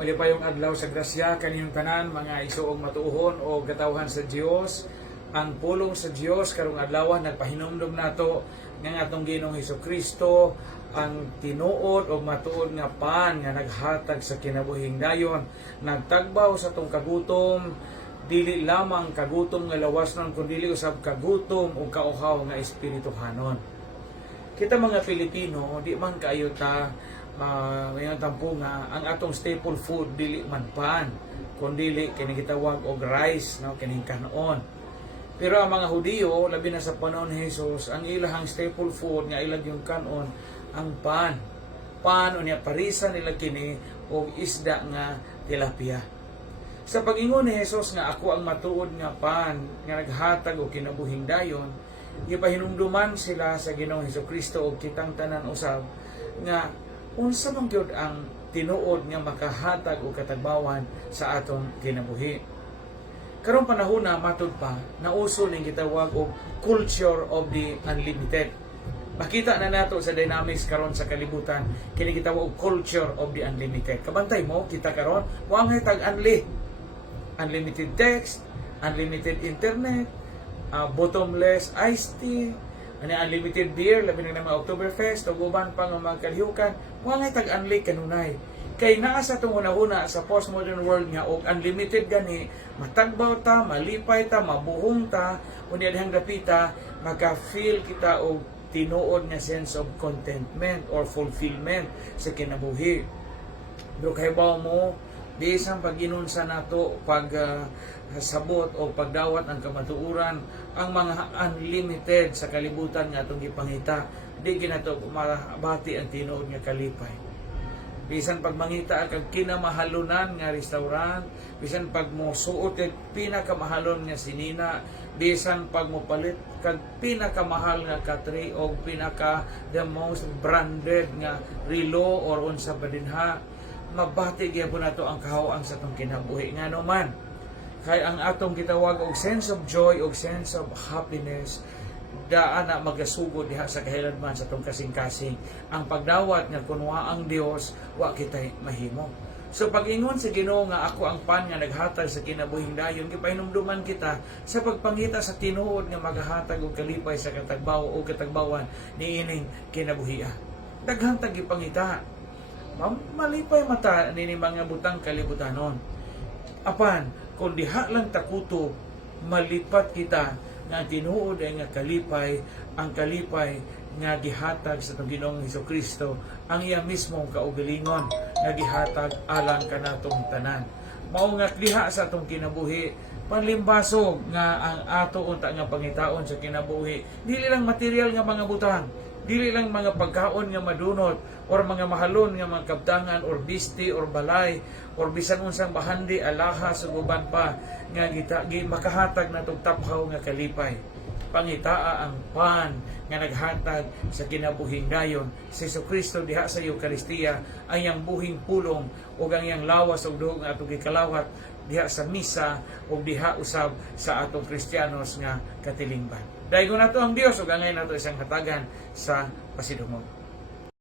Malipayong adlaw sa grasya kaniyong tanan mga isuong matuhon o katawhan sa Dios. Ang pulong sa Dios karong adlaw nagpahinumdom nato nga atong Ginoong Hesus Kristo ang tinuod o matuod nga pan nga naghatag sa kinabuhing dayon nagtagbaw sa tong kagutom. Dili lamang kagutom nga lawasnon kundi usab kagutom o kauhaw nga espirituhanon. Kita mga Pilipino di man kayo ta uh, may tampo nga ang atong staple food dili man pan kundi kini gitawag og rice no kining kanon. Pero ang mga Hudiyo labi na sa panahon ni Jesus ang ilahang staple food nga ilag yung kanon ang pan. Pan unya parisa nila kini og isda nga tilapia. Sa pag-ingon ni Jesus nga ako ang matuod nga pan nga naghatag og kinabuhing dayon gipahinumduman sila sa Ginoong Hesus Kristo og kitang tanan usab nga unsa man gyud ang tinuod nga makahatag og katagbawan sa atong kinabuhi. Karong panahon na matud pa nauso ning gitawag og culture of the unlimited. Makita na nato sa dynamics karon sa kalibutan kini gitawag og culture of the unlimited. Kabantay mo kita karon mo ang tag unli. Unlimited text, unlimited internet, uh, bottomless iced tea, ani unlimited beer, labi na mga Oktoberfest, o guban pa nga mga kalihukan, nga tag-unli kanunay. Kay naa sa itong una-una sa postmodern world nga, og unlimited gani, matagbaw ta, malipay ta, mabuhong ta, unya dihang dapita, maka-feel kita og tinuod nga sense of contentment or fulfillment sa kinabuhi. Pero kay mo, di isang pag-inunsa nato pag uh, sabot o pagdawat ang kamatuuran ang mga unlimited sa kalibutan nga atong gipangita. Di ginato mabati ang tinuod nga kalipay. Bisan pag mangita kag kinamahalunan nga restaurant bisan pag mo suot kag pinakamahalon nga sinina bisan pag mo palit kag pinakamahal nga katri o pinaka the most branded nga relo or unsa ba dinha mabati gyapon nato ang kahawang sa tong kinabuhi. Nga no kay ang atong gitawag og sense of joy og sense of happiness daan na magasugod diha sa kahilanman sa tong kasing-kasing. Ang pagdawat nga kunwa ang Dios wa kitay mahimo. So pag-ingon sa Ginoo nga ako ang pan nga naghatag sa kinabuhing dayon gipahinumduman kita sa pagpangita sa tinuod nga maghatag og kalipay sa katagbaw o katagbawan niining kinabuhian daghang tag gipangita malipay mata nini mga butang kalibutanon. Apan kung diha lang takuto malipat kita nga tinuod ay nga kalipay ang kalipay nga gihatag sa itong Ginoong Hesus Kristo ang iya mismong kaugalingon nga gihatag alang kanatong tanan. Mao nga diha sa atong kinabuhi panlimbasog nga ang ato unta nga pangitaon sa kinabuhi. Dili lang material nga mga butang dili lang mga pagkaon nga madunot or mga mahalon nga mga kabtangan or bisti or balay or bisan unsang bahandi alahas ug uban pa nga gita, gi, makahatag na taphaw nga kalipay. Pangitaa ang pan nga naghatag sa kinabuhing dayon. Si Jesu Kristo diha sa Eucharistia ang iyang buhing pulong ug ang iyang lawas ug duhog nga atong gikalawat diha sa misa ug diha usab sa atong Kristiyanos nga katilingban. Dahil nato ang Dios ug angay nato isang hatagan sa pasidungog.